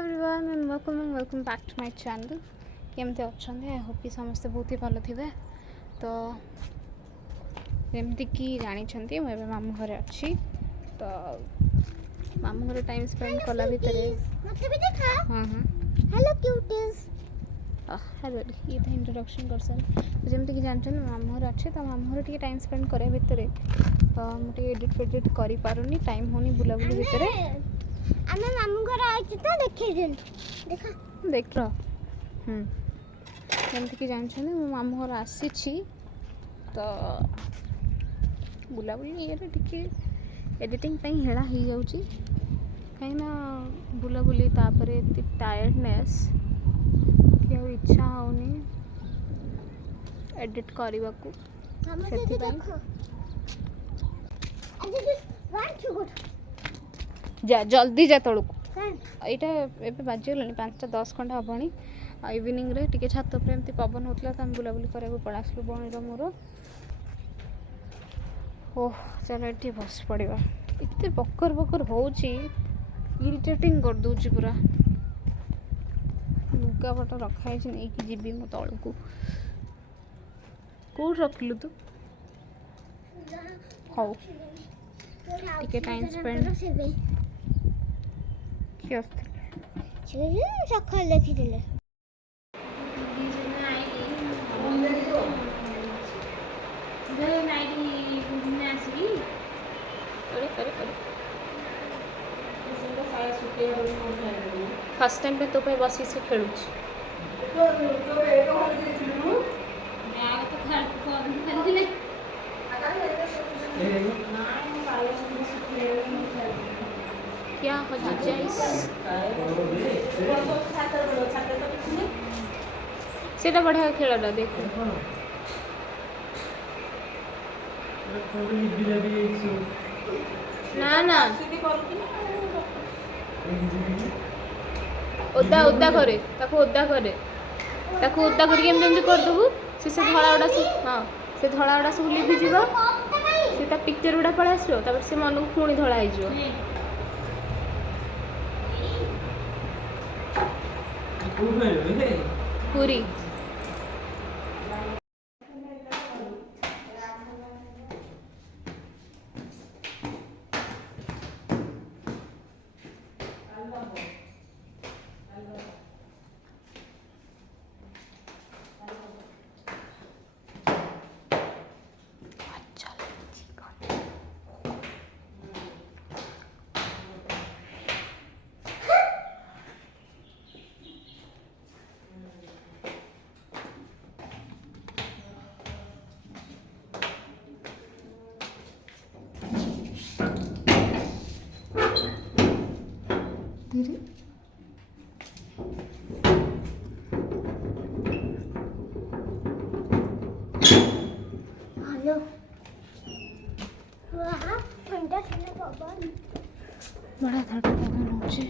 Everyone and welcome back to my channel. केमती अच्छा I hope कि समस्ते बहुत ही भल थे। तो जमती कि जानी मुझे मामू घर अच्छी तो मामू घर टाइम स्पेंड कला भितर हाँ हाँ हेलो क्यूटीज हेलो ये तो इंट्रोडक्शन कर सारे। तो जमती कि जानते मामू घर अच्छे तो मामू घर टाइम स्पेंड करे भितर मुझे एडिट फेडिट कर पारुनी टाइम होनी बुलाबुली भितर आमे मामू घर आइछ तो देखि दिन देखा देख रो जमती कि जानते मो मामू घर आसी तो बुलाबुली ये टिके एडिटिंग हेला हो जाऊँगी कहीं बुलाबुली तापर टायर्डनेस कि इच्छा होनी एडिट करने को जा जल्दी जा तलू यहाँ बाजीगलानी 5:10 खंडे हेनी इवनिंग रे टिके छात पर एमती पवन होता तो आम बुलाबुली कराया पड़ा आसलु बणीर मोर। ओह चलो ये बस पड़ा इतने बकर बकर हो इरिटेटिंग कर दूची पूरा लुगापट रखाई नहीं कि जीवी मो तल को कौट रखलु तू हौ टिके टाइम स्पेंड किए सकाल देखी फर्स्ट टाइम पे तो पे बस से खेलु क्या हो सेटा बढ़िया खेलटा देख ना ना ओदा ओदा करे ताको ओदा करे ताको ओदा करके एमती कर देबू से धड़ा गुड़ा सब हाँ से धड़ा गुड़ा सब लिभि जीव से ता पिक्चर गुड़ा पळा आसो तापर से मन को पुणी धड़ा हो जीव पूरी धीरे हेलो वाह ठंडा ठंडा पवन बड़ा ठंडा पवन होचे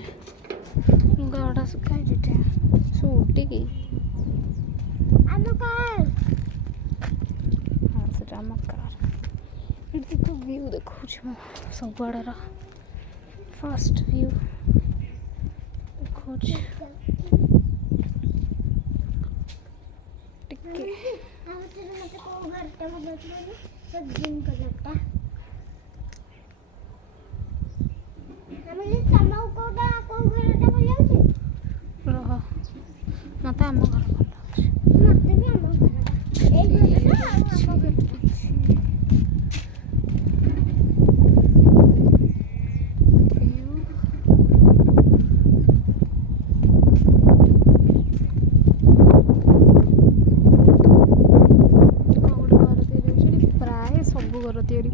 गाड़ा सुखाई जेटे सूटी की आलो कार हाँ से आम कार इट देखो व्यू देखो सब आड़र फास्ट व्यू देखो टिके मते को घरटा बदललो सब ग्रीन कलरटा हमें तमाउ कोडा को घरटा बोलाउछे रह मते आम घर मते भी आम घरटा ए घरटा आम घर घर तैयारी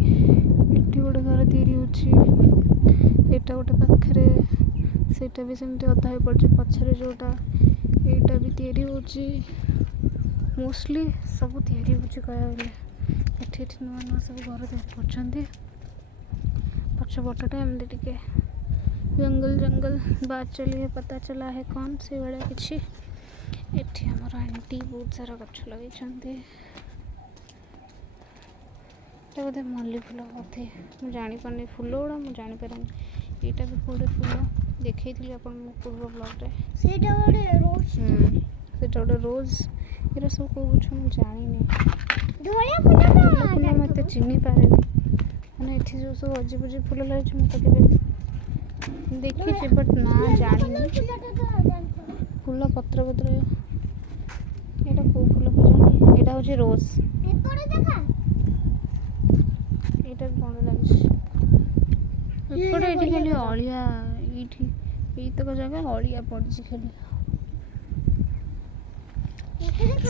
गोटे घर तैयारी होटा गोटे पाखे सेटा भी सेमती अधा हो पड़े पछरे जोटा यहाँ भी तैयारी होची मोस्टली सब तैयारी होची कहले एठी नुआ नुआ सब घर तैयारी कर पछपटा एमती टिके जंगल जंगल बात चली है पता चला है कौन से भाया कि एठी हमर आंटी बहुत सारा गछ लगे बोधे मल्ली फूल बोधे मुझे जापारे फूल गुड़ा मुझे जापारे यहाँ भी गोटे फूल ଦେଖେଇଥିଲି ଆପଣଙ୍କୁ ପୂର୍ବ ବ୍ଲଗ୍ରେ। ସେଇଟା ଗୋଟେ ରୋଜ୍ ସେଟା ଗୋଟେ ରୋଜ୍। ଏରା ସବୁ କେଉଁ ଗଛ ମୁଁ ଜାଣିନି। ଧଳିଆ ଫୁଲଟା ଫୁଲ ମୋତେ ଚିହ୍ନି ପାରେନି, ମାନେ ଏଠି ଯେଉଁ ସବୁ ଅଜିବ ଅଜିବ ଫୁଲ ଲାଗୁଛି ମୁଁ ତ କେବେ ଦେଖିଛି ବଟ୍ ନା ଜାଣିନି। ଫୁଲ ପତ୍ର ଏଇଟା କେଉଁ ଫୁଲ କେଜାଣି? ଏଇଟା ହେଉଛି ରୋଜ୍। ଏଇଟା କ'ଣ ଲାଗୁଛି? ଏପଟେ ଏଠି ଖାଲି ଅଳିଆ, ଏଇତକ ଜାଗା ଅଳିଆ ପଡ଼ିଛି ଖାଲି।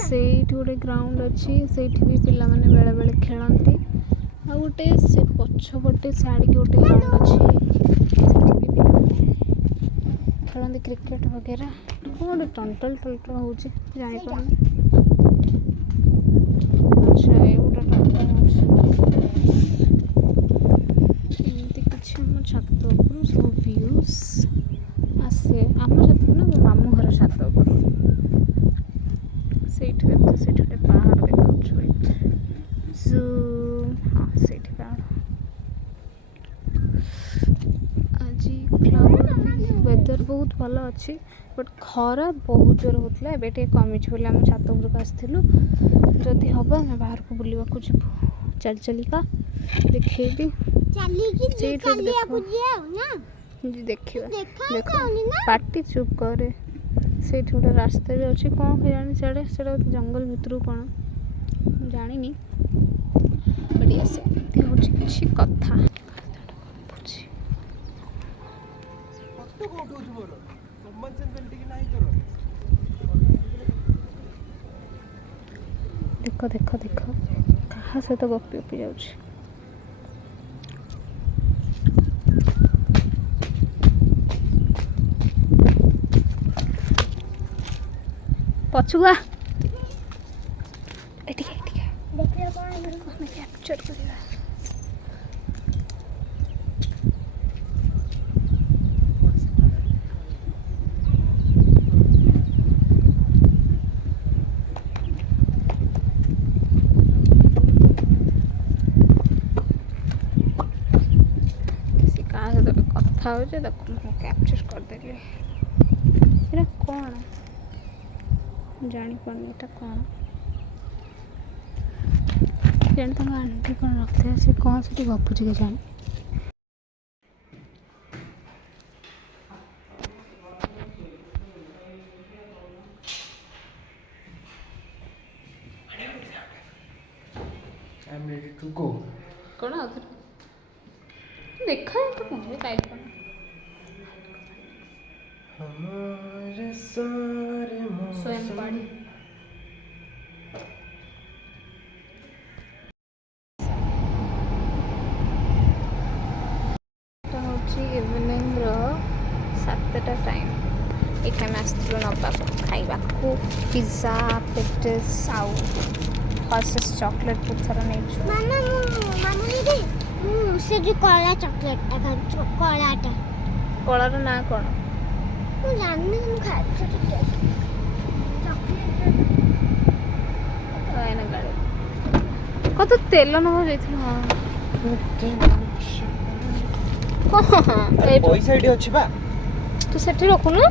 ସେଇଠି ଗୋଟେ ଗ୍ରାଉଣ୍ଡ ଅଛି, ସେଇଠି ବି ପିଲାମାନେ ବେଳେବେଳେ ଖେଳନ୍ତି। ଆଉ ଗୋଟେ ସେ ପଛପଟେ ସାଇଡ଼୍କି ଗୋଟେ ଗ୍ରାଉଣ୍ଡ ଅଛି, ସେଠି ବି ପିଲାମାନେ ଖେଳନ୍ତି କ୍ରିକେଟ୍ ବଗେରା। କ'ଣ ଗୋଟେ ଟଣ୍ଟଲ୍ ହେଉଛି ଜାଣିପାରୁନି। ଆଚ୍ଛା ଏଇଗୁଟା ହେଉଛି ଏମିତି କିଛି ଆମ ଛାତ ଉପରୁ ସବୁ ଭ୍ୟୁଜ୍ ଆସେ। ଆମ ଛାତ ନା ମୋ ମାମୁଁ ଘର ଛାତ ଉପରୁ। ସେଇଠି ଦେଖ, ସେଇଠି ଗୋଟେ ପାହାଡ଼ ଦେଖାଉଛୁ। ହଁ ସେଇଠି ପାହାଡ଼। ଆଜି ୱେଦର୍ ବହୁତ ଭଲ ଅଛି, ବଟ୍ ଖରା ବହୁତ ଜୋର ହେଉଥିଲା। ଏବେ ଟିକେ କମିଛି ବୋଲି ଆମେ ଛାତ ଉପରକୁ ଆସିଥିଲୁ। ଯଦି ହେବ ଆମେ ବାହାରକୁ ବୁଲିବାକୁ ଯିବୁ। ଚାଲିକା ଦେଖେଇବି। ସେଇଠୁ ଦେଖିବା। ଦେଖ ପାଟି ଚୁପ୍ କରେ। ସେଇଠି ଗୋଟେ ରାସ୍ତା ବି ଅଛି, କ'ଣ କେଜାଣି ସିଆଡ଼େ, ସେଇଟା ଜଙ୍ଗଲ ଭିତରକୁ କ'ଣ ମୁଁ ଜାଣିନି। ବଢ଼ିଆ ସେମିତି ହେଉଛି କିଛି କଥା। ଦେଖ ଦେଖ ଦେଖ, କାହା ସହିତ ଗପି ଗପି ଯାଉଛି। ପଛୁଆ ଏଠିକି ଦେଖିବା କ'ଣ ଆମେ କ୍ୟାପଚର୍ କରିବା। କାହା ସହିତ କଥା ହେଉଛି ତାକୁ ମୁଁ କ୍ୟାପଚର୍ କରିଦେଲି। ଏଇଟା କ'ଣ ଜାଣିପାରୁନି, ଏଇଟା କ'ଣ ଜାଣି ତାଙ୍କ ଆଣ୍ଟି କ'ଣ ରଖିଥିଲା, ସେ କ'ଣ ସେଠି ଗପୁଛି କେଜାଣି। I'm ready to go. କ'ଣ ଆଉଥରେ ଦେଖା ତ କ'ଣ ଟାଇପ୍ କ'ଣ हमारे सारे स्वयं पाड़ी। এটা হচ্ছে ইভিনিংର 7ଟା ଟାଇମ୍। ଏଠି ଆମେ ଆସିଥିଲୁ ନେବାକୁ ଖାଇବାକୁ ପିଜ୍ଜା, ପେଟିସ୍ ଆଉ ହର୍ଷିସ୍ ଚକୋଲେଟ୍ ବହୁତ ଥର ନେଇଛୁ। ସେ ଯୋଉ କଳା ଚକୋଲେଟଟା ଖାଉଛି, କଳାଟା। କଳାର ନାଁ କ'ଣ ମୁଁ ଜାଣିନି, ମୁଁ ଖାଇଛି ଟିକେ ଗାଡ଼ି କତ ତେଲ ନେବା ଯାଇଥିଲୁ। ହଁ ପଇସା ଏଠି ଅଛି ବା, ତୁ ସେଠି ରଖୁନୁ।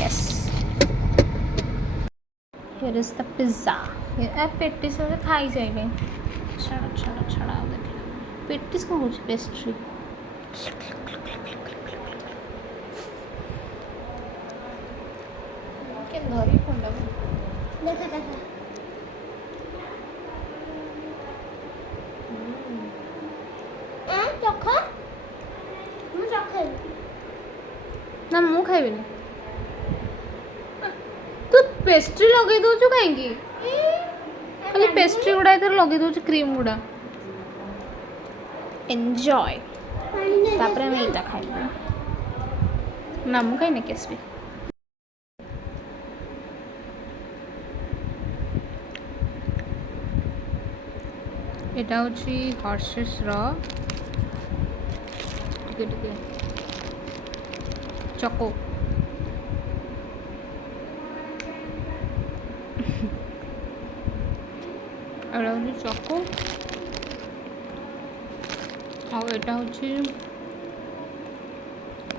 Yes, here is the pizza. Patties खाई जाइए। छाड़ छाड़ छाड़ा देख पेटिस कौन होची पेस्ट्री। के धरी पंडा देखा देखा चखा ମୁଁ ଚଖେଇବି ना मु खाइबिनी। तू पेस्ट्री लगे दउछु काहेकी? खाली पेस्ट्री गुड़ा इधर लगे दउछु, क्रीम गुड़ा। एंजॉय। तापरे हम एटा खाइबा ना मु खाइने केसबी। এটা হচ্ছে হর্ষেসর টিকে টিকে চকো। এটা হচ্ছে চকো, ଆଉ ଏଇଟା ହେଉଛି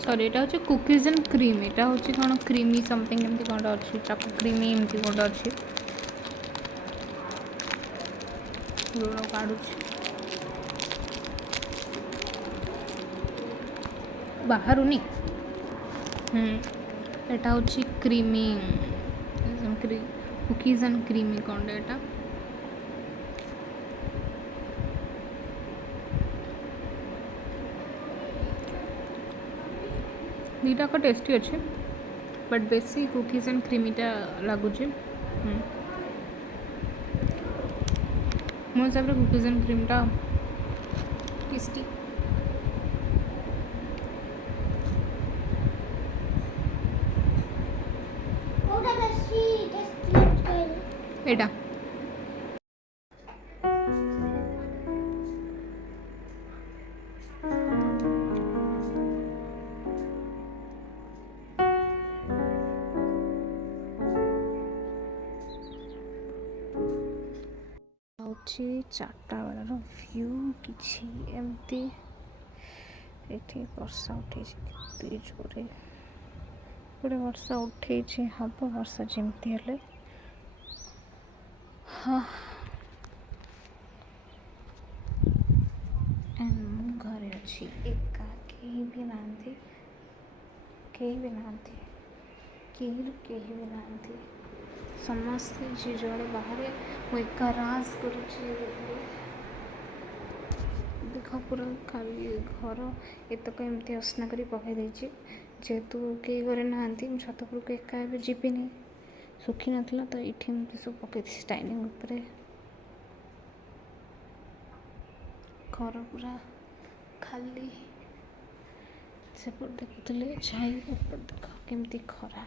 ସରି ଏଇଟା ହେଉଛି କୁକିଜ୍ ଆଣ୍ଡ କ୍ରିମ୍। ଏଇଟା ହେଉଛି କ'ଣ କ୍ରିମି ସମଥିଙ୍ଗ ଏମିତି କ'ଣଟା ଅଛି, ଚକୋ କ୍ରିମି ଏମିତି ଗୋଟେ ଅଛି। ଲୁଣ କାଢ଼ୁଛି ବାହାରୁନି। ଏଇଟା ହେଉଛି କ୍ରିମି କୁକିଜ୍ ଆଣ୍ଡ କ୍ରିମି କ'ଣଟା ଏଇଟା। ଦୁଇଟାକ ଟେଷ୍ଟି ଅଛି ବଟ୍ ବେଶୀ କୁକିଜ୍ ଆଣ୍ଡ କ୍ରିମିଟା ଲାଗୁଛି। ମୋ ହିସାବରେ କୁକିଜ୍ ଆଣ୍ଡ କ୍ରିମ୍ଟା ଟେଷ୍ଟି। କୋଉଟା ବେଶୀ ଟେଷ୍ଟି ଲାଗୁଛି କହିଲେ? ଏଇଟା ହେଉଛି 4ଟା ବେଳର ଭ୍ୟୁ। କିଛି ଏମିତି ଏଠି ବର୍ଷା ଉଠେଇଛି କେତେ ଜୋରେ, ଗୋଟେ ବର୍ଷା ଉଠେଇଛି, ହବ ବର୍ଷା ଯେମିତି ହେଲେ। ମୁଁ ଘରେ ଅଛି ଏକା, କେହି ବି ନାହାନ୍ତି, କେହି ବି ନାହାନ୍ତି। ସମସ୍ତେ ଯିଏ ଯୁଆଡ଼େ ବାହାରେ, ମୁଁ ଏକା ରାସ୍ କରୁଛି। ଦେଖ ପୁରା ଖାଲି ଘର ଏତକ ଏମିତି ଅସନା କରି ପକାଇ ଦେଇଛି। ଯେହେତୁ କେହି ଘରେ ନାହାନ୍ତି, ମୁଁ ଛାତ ଉପରକୁ ଏକା ଏବେ ଯିବିନି। ଶୁଖିନଥିଲା ତ ଏଇଠି ଏମିତି ସବୁ ପକାଇ ଦେଇଛି ଡାଇନିଂ ଉପରେ। ଘର ପୁରା ଖାଲି। ସେପଟେ ଦେଖୁଥିଲେ ଛାଇ, ଏପଟେ ଦେଖ କେମିତି ଖରା।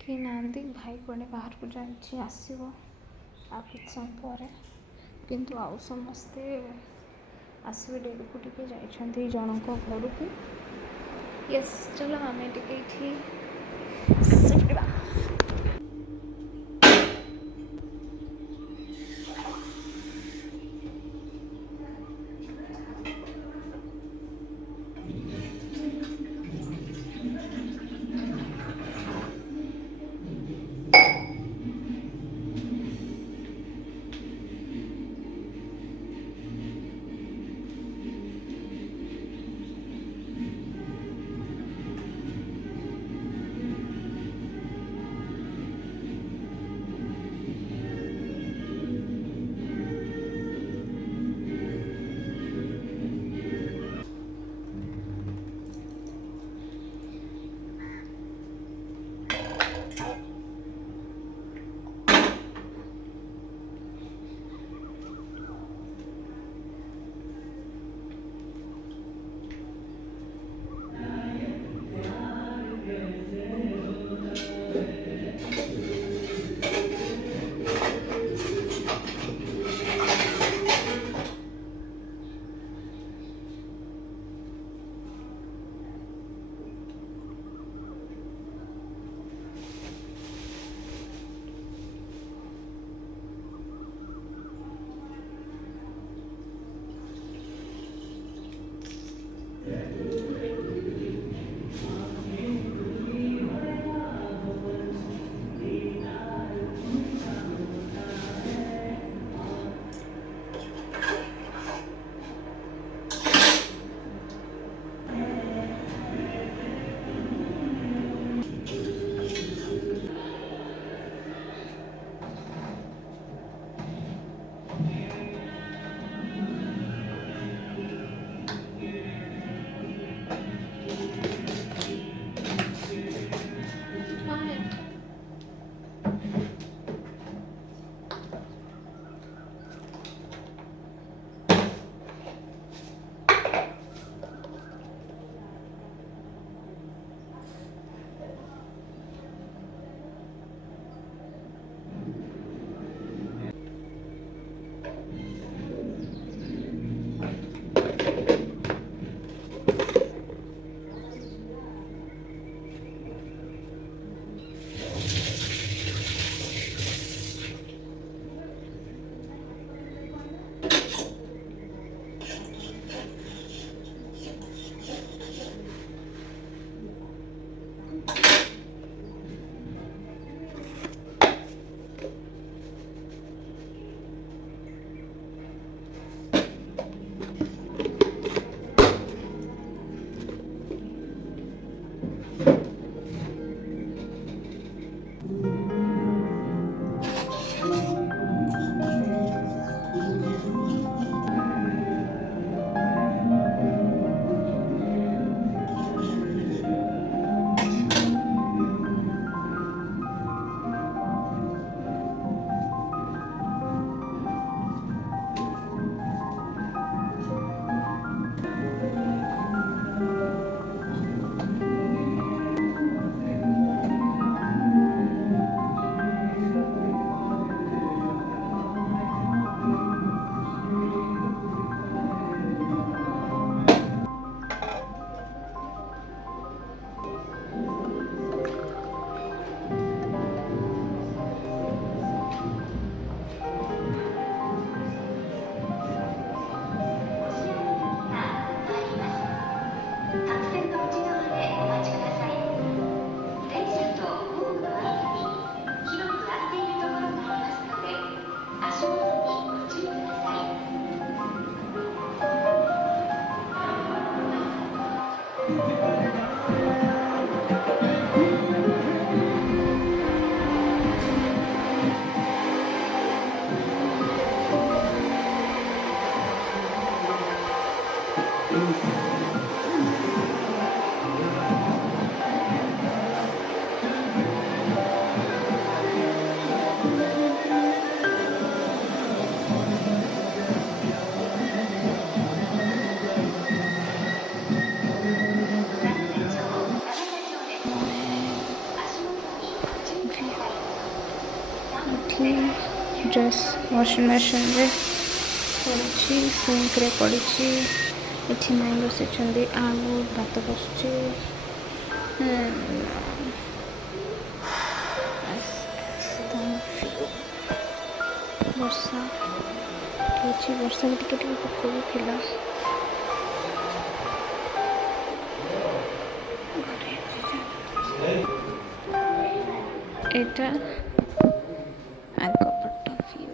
କେହି ନାହାନ୍ତି, ଭାଇ କୁଆଡ଼େ ବାହାରକୁ ଯାଇଛି, ଆସିବ ଆଉ କିଛି ସମୟ ପରେ। କିନ୍ତୁ ଆଉ ସମସ୍ତେ ଆସିବେ ଡେରିକୁ, ଟିକେ ଯାଇଛନ୍ତି ଜଣଙ୍କ ଘରକୁ। ୟେସ୍, ଚାଲ ଆମେ ଟିକେ ଏଇଠି ଶୋଇବା। ଏଠି ଡ୍ରେସ୍ ୱାସିଂ ମେସିନ୍ରେ ପଡ଼ିଛି, ସିଙ୍କରେ ପଡ଼ିଛି। ଏଠି ମାଇଁ ବସିଛନ୍ତି, ଆଳୁ ଭାତ ବସୁଛି। ବର୍ଷା ହେଉଛି, ବର୍ଷା ବି ଟିକେ ଟିକେ ପକାଉଥିଲା। এটা আগপট ভিউ।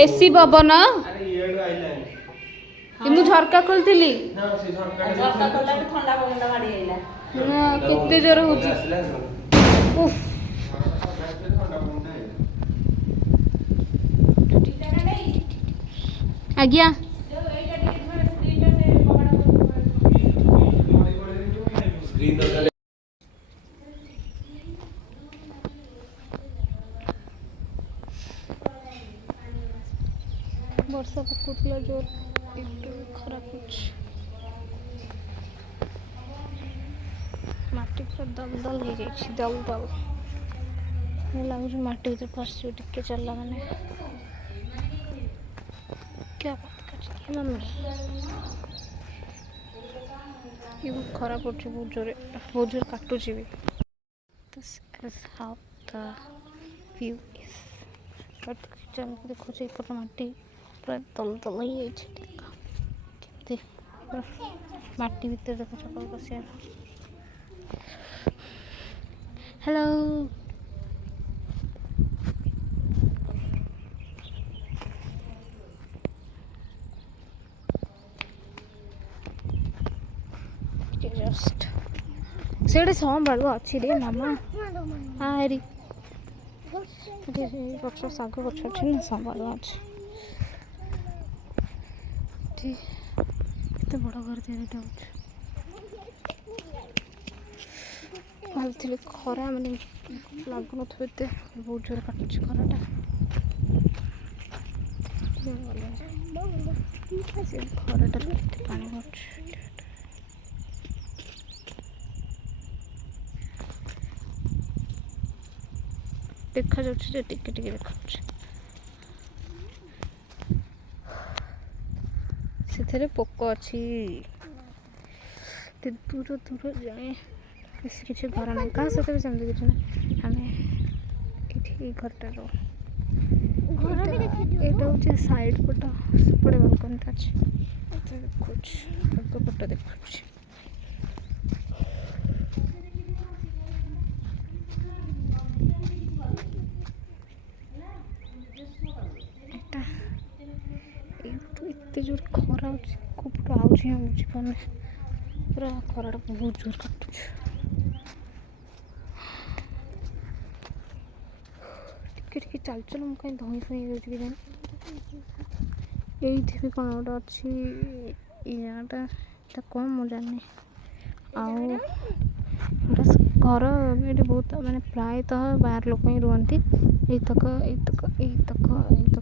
एसी पवन ମୁଁ ଝରକା ଖୋଲିଥିଲି। କେତେ ଜୋର ହଉଛି। ଆଜ୍ଞା ବର୍ଷା ପକଉଥିଲା ଜୋର, ଏବେ ଖରାପ ଅଛି। ମାଟି ପୁରା ଦଲ ଦଲ ହେଇଯାଇଛି, ଦଲ ଦଲ ଲାଗୁଛି ମାଟି ଭିତରେ ପଶିଯିବ ଟିକେ ଚାଲିଲା ମାନେ। क्या बात कर रही है मम्मी? ये बहुत खराब हो बहुत जोर काटुची भी। This is how the view is. But चल देखो जे पट माटी पूरा दल दल ही केमती माटी भीतर देखो चकल बसिया। हेलो जस्ट से संभालु अच्छी रे मामा आरी गछ शाग गछ अच्छी ना संभालु अच्छे केते बड़ घर तैयारी भाई खरा माने लगुन बहुत जोर काटुच खराटा खराटा पानी देखा जाए टिके टिके देखा से पोक अच्छी दूर दूर जाए बेस किसी घर ना क्या सहित भी सेमती किसी ना आम ये घरटा यहाँ हूँ साइड पट सेपटे बालकनी अच्छे देखुच आग पट देखुच एत जोर खरा कोपट आउे बुझीपारे पूरा खराटा बहुत जोर काटुच टिके चल चल मुझे कहीं धई फई हो जाए ये भी कौन गोटे अच्छी याटा कौन मुझे जानी घर ये बहुत माने प्रायतः बाहर लोक ही रुहति तक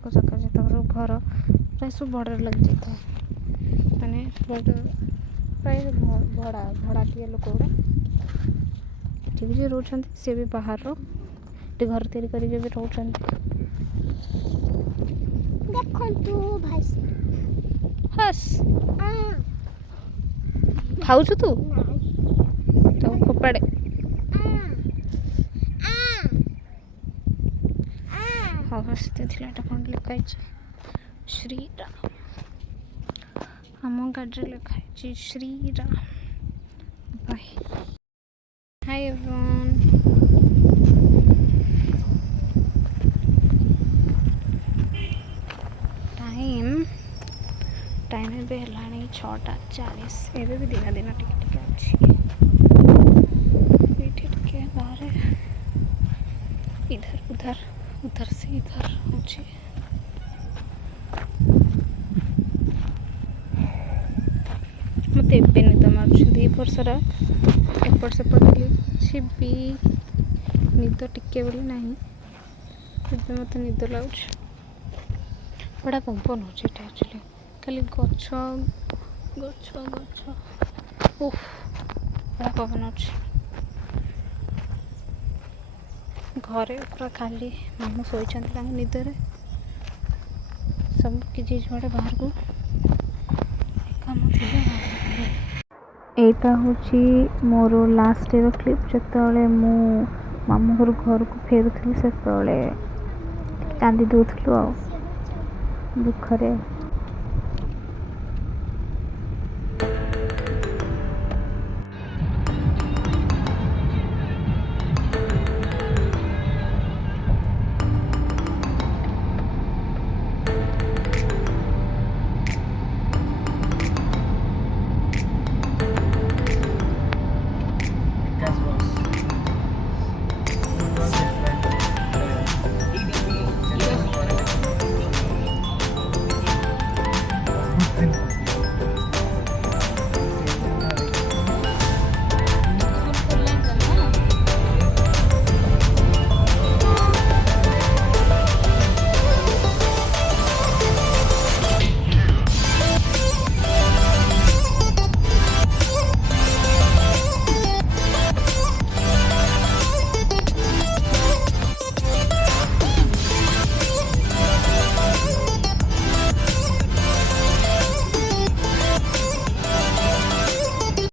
जगह जितक घर प्राय सब बड़ा लग जाता माने प्राय भड़ाटिया लोक गुड़ा भी रोचान सी भी बाहर घर तैयारी कर रोचान खाऊ तू तो फोपाड़े हाँ हसते कौन लिखाई श्रीराम आम गाड़ी लिखाई Shriram bye hi everyone time ଏବେ ହେଲାଣି 6:40 ଏବେ ବି ଦିନ ଦିନ ଟିକେ ଟିକେ ଅଛି ଏଇଠି ଟିକେ ବାହାରେ इधर उधर उधर से इधर ହେଉଛି ମୋତେ ଏବେ ନିଦ ମାରୁଛି 2 ବର୍ଷର ଏପଟ ସେପଟ କିଛି ବି ନିଦ ଟିକେ ବୋଲି ନାହିଁ ଏବେ ମୋତେ ନିଦ ଲାଗୁଛି ବଢ଼ିଆ ପବନ ହେଉଛି ଏଠି ଆକ୍ଚୁଆଲି ଖାଲି ଗଛ ଗଛ ଗଛ ଓଃ ବଢ଼ିଆ ପବନ ଅଛି ଘରେ ପୁରା ଖାଲି ମାମୁଁ ଶୋଇଛନ୍ତି ତାଙ୍କ ନିଦରେ ସବୁ କିଛି ଯୁଆଡ଼େ ବାହାରକୁ କାମ ଥିଲେ ଏଇଟା ହେଉଛି ମୋର ଲାଷ୍ଟ ଡେର କ୍ଲିପ୍ ଯେତେବେଳେ ମୁଁ ମାମୁଁ ଘରକୁ ଫେରୁଥିଲି ସେତେବେଳେ କାନ୍ଦି ଦେଉଥିଲୁ ଆଉ ଦୁଃଖରେ